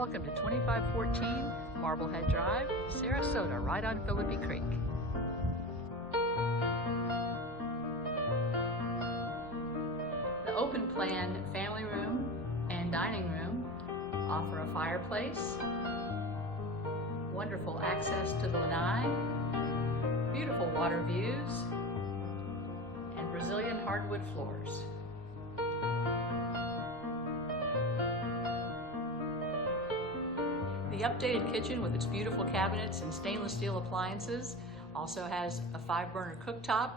Welcome to 2514 Marblehead Drive, Sarasota, right on Philippi Creek. The open plan family room and dining room offer a fireplace, wonderful access to the lanai, beautiful water views, and Brazilian hardwood floors. The updated kitchen with its beautiful cabinets and stainless steel appliances also has a 5-burner cooktop,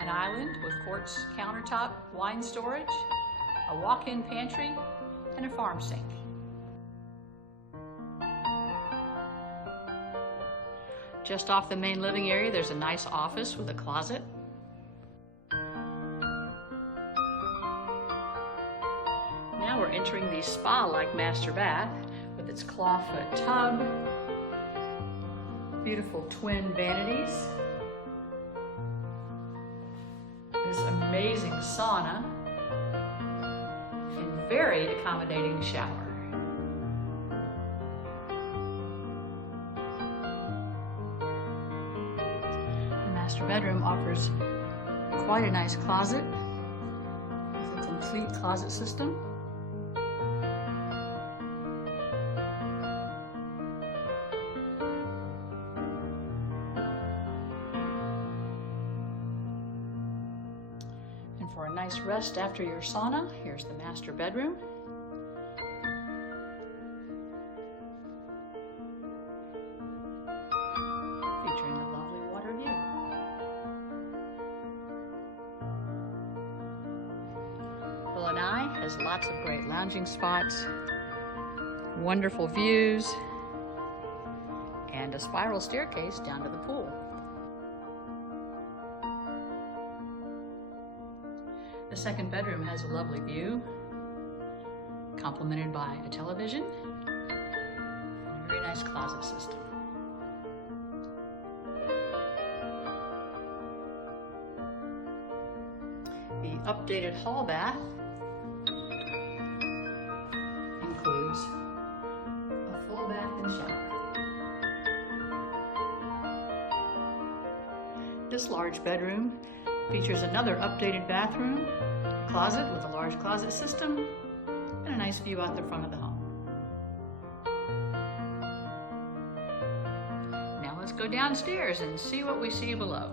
an island with quartz countertop, wine storage, a walk-in pantry, and a farm sink. Just off the main living area, there's a nice office with a closet. Now we're entering the spa-like master bath with its clawfoot tub, beautiful twin vanities, this amazing sauna, and very accommodating shower. The master bedroom offers quite a nice closet with a complete closet system. And for a nice rest after your sauna, here's the master bedroom. Featuring a lovely water view. The lanai has lots of great lounging spots, wonderful views, and a spiral staircase down to the pool. The second bedroom has a lovely view, complemented by a television and a very nice closet system. The updated hall bath includes a full bath and shower. This large bedroom features another updated bathroom, closet with a large closet system, and a nice view out the front of the home. Now let's go downstairs and see what we see below.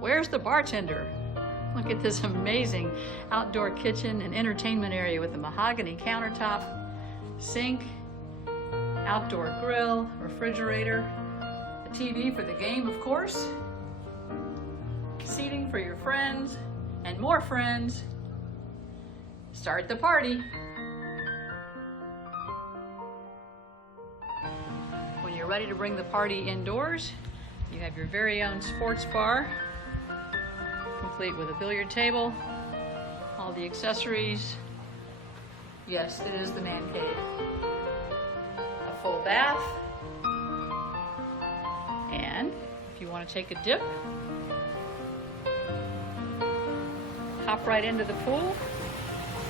Where's the bartender? Look at this amazing outdoor kitchen and entertainment area with a mahogany countertop, sink, outdoor grill, refrigerator, a TV for the game, of course, seating for your friends and more friends. Start the party. When you're ready to bring the party indoors, you have your very own sports bar, complete with a billiard table, all the accessories. Yes, it is the man cave. A full bath, and if you want to take a dip, hop right into the pool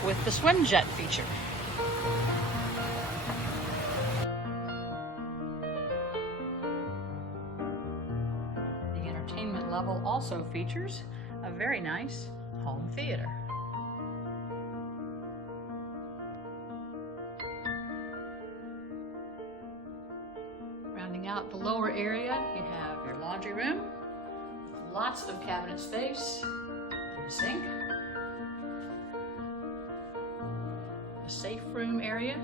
with the swim jet feature. The entertainment level also features a very nice home theater. Rounding out the lower area, you have your laundry room, lots of cabinet space, and a sink, a safe room area.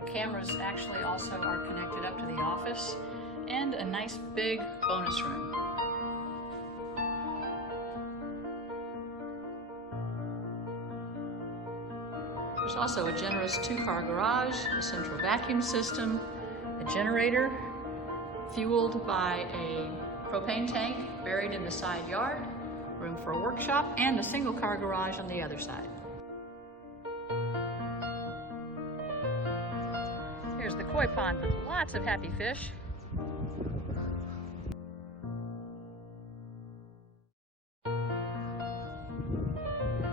The cameras actually also are connected up to the office, and a nice big bonus room. There's also a generous 2-car garage, a central vacuum system, a generator fueled by a propane tank buried in the side yard, room for a workshop, and a single-car garage on the other side. Here's the koi pond with lots of happy fish.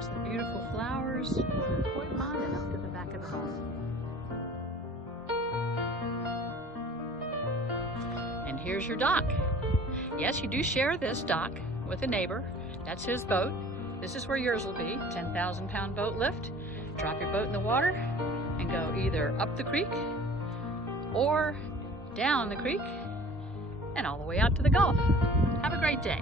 There's the beautiful flowers here's your dock. Yes, you do share this dock with a neighbor. That's his boat. This is where yours will be. 10,000-pound boat lift. Drop your boat in the water and go either up the creek or down the creek and all the way out to the Gulf. Have a great day.